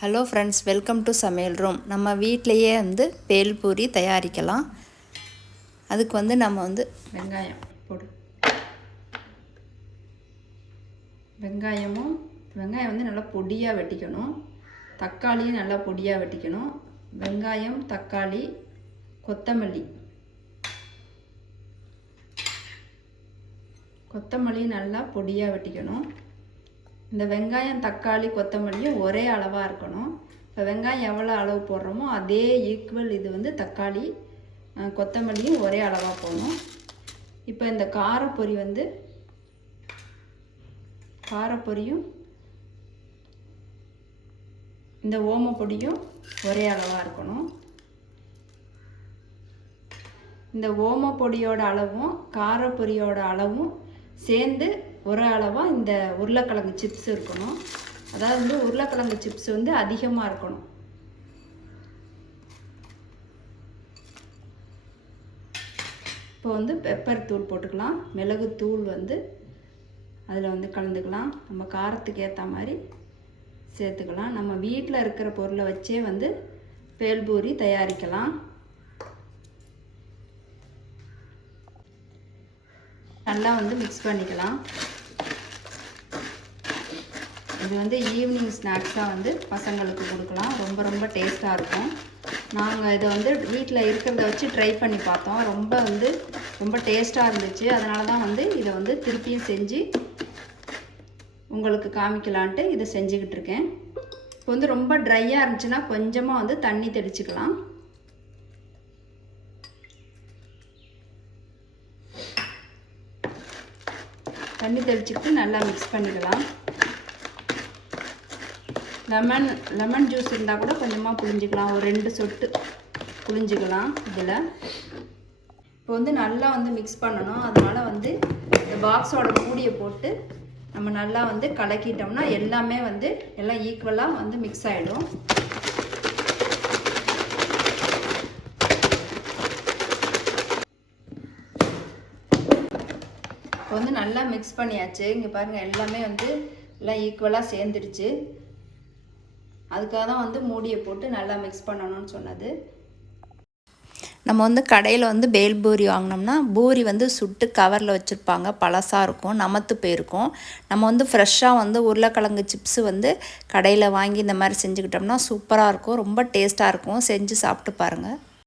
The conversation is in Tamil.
ஹலோ ஃப்ரெண்ட்ஸ் வெல்கம் டு சமையல் ரூம் நம்ம வீட்டிலையே வந்து பேல்பூரி தயாரிக்கலாம். அதுக்கு வந்து நம்ம வந்து வெங்காயம் போடு. வெங்காயமும் வெங்காயம் வந்து நல்லா பொடியாக வெட்டிக்கணும். தக்காளியும் நல்லா பொடியாக வெட்டிக்கணும். வெங்காயம் தக்காளி கொத்தமல்லி. கொத்தமல்லி நல்லா பொடியாக வெட்டிக்கணும். இந்த வெங்காயம் தக்காளி கொத்தமல்லியும் ஒரே அளவாக இருக்கணும். இப்போ வெங்காயம் எவ்வளோ அளவு போடுறோமோ அதே ஈக்குவல் இது வந்து தக்காளி கொத்தமல்லியும் ஒரே அளவாக போடணும். இப்போ இந்த காரப்பொரி வந்து காரப்பொரியும் இந்த ஓமப்பொடியும் ஒரே அளவாக இருக்கணும். இந்த ஓமப்பொடியோட அளவும் காரப்பொரியோட அளவும் சேர்ந்து ஒரு அளவாக இந்த உருளைக்கிழங்கு சிப்ஸ் இருக்கணும். அதாவது வந்து உருளைக்கிழங்கு சிப்ஸ் வந்து அதிகமாக இருக்கணும். இப்போ வந்து பெப்பர் தூள் போட்டுக்கலாம். மிளகு தூள் வந்து அதில் வந்து கலந்துக்கலாம். நம்ம காரத்துக்கு ஏற்ற மாதிரி சேர்த்துக்கலாம். நம்ம வீட்டில் இருக்கிற பொருளை வச்சே வந்து பேல்பூரி தயாரிக்கலாம். நல்லா வந்து மிக்ஸ் பண்ணிக்கலாம். இது வந்து ஈவினிங் ஸ்நாக்ஸாக வந்து பசங்களுக்கு கொடுக்கலாம். ரொம்ப ரொம்ப டேஸ்ட்டாக இருக்கும். நாங்கள் இதை வந்து வீட்டில் இருக்கிறத வச்சு ட்ரை பண்ணி பார்த்தோம். ரொம்ப வந்து ரொம்ப டேஸ்ட்டாக இருந்துச்சு. அதனால தான் வந்து இதை வந்து திருப்பியும் செஞ்சு உங்களுக்கு காமிக்கலான்ட்டு இதை செஞ்சுக்கிட்டு இருக்கேன். இப்போ வந்து ரொம்ப ட்ரையாக இருந்துச்சுன்னா கொஞ்சமாக வந்து தண்ணி தெளிச்சுக்கலாம். தண்ணி தெளிச்சுக்கிட்டு நல்லா மிக்ஸ் பண்ணிக்கலாம். லெமன் லெமன் ஜூஸ் இருந்தால் கூட கொஞ்சமாக புளிஞ்சிக்கலாம் ஒரு ரெண்டு சொட்டு புளிஞ்சிக்கலாம் இதில். இப்போ வந்து நல்லா வந்து மிக்ஸ் பண்ணணும். அதனால் வந்து இந்த பாக்ஸோட மூடியை போட்டு நம்ம நல்லா வந்து கலக்கிட்டோம்னா எல்லாமே வந்து எல்லாம் ஈக்குவலாக வந்து மிக்ஸ் ஆகிடும் இப்போ வந்து நல்லா மிக்ஸ் பண்ணியாச்சு. இங்கே பாருங்கள் எல்லாமே வந்து எல்லாம் ஈக்குவலாக சேர்ந்துடுச்சு. அதுக்காக தான் வந்து மூடியை போட்டு நல்லா மிக்ஸ் பண்ணணும்னு சொன்னது. நம்ம வந்து கடையில் வந்து பேல் பூரி வாங்கினோம்னா பூரி வந்து சுட்டு கவரில் வச்சுருப்பாங்க. பழசாக இருக்கும் நமத்து போயிருக்கும். நம்ம வந்து ஃப்ரெஷ்ஷாக வந்து உருளைக்கிழங்கு சிப்ஸு வந்து கடையில் வாங்கி இந்த மாதிரி செஞ்சுக்கிட்டோம்னா சூப்பராக இருக்கும். ரொம்ப டேஸ்ட்டாக இருக்கும். செஞ்சு சாப்பிட்டு பாருங்கள்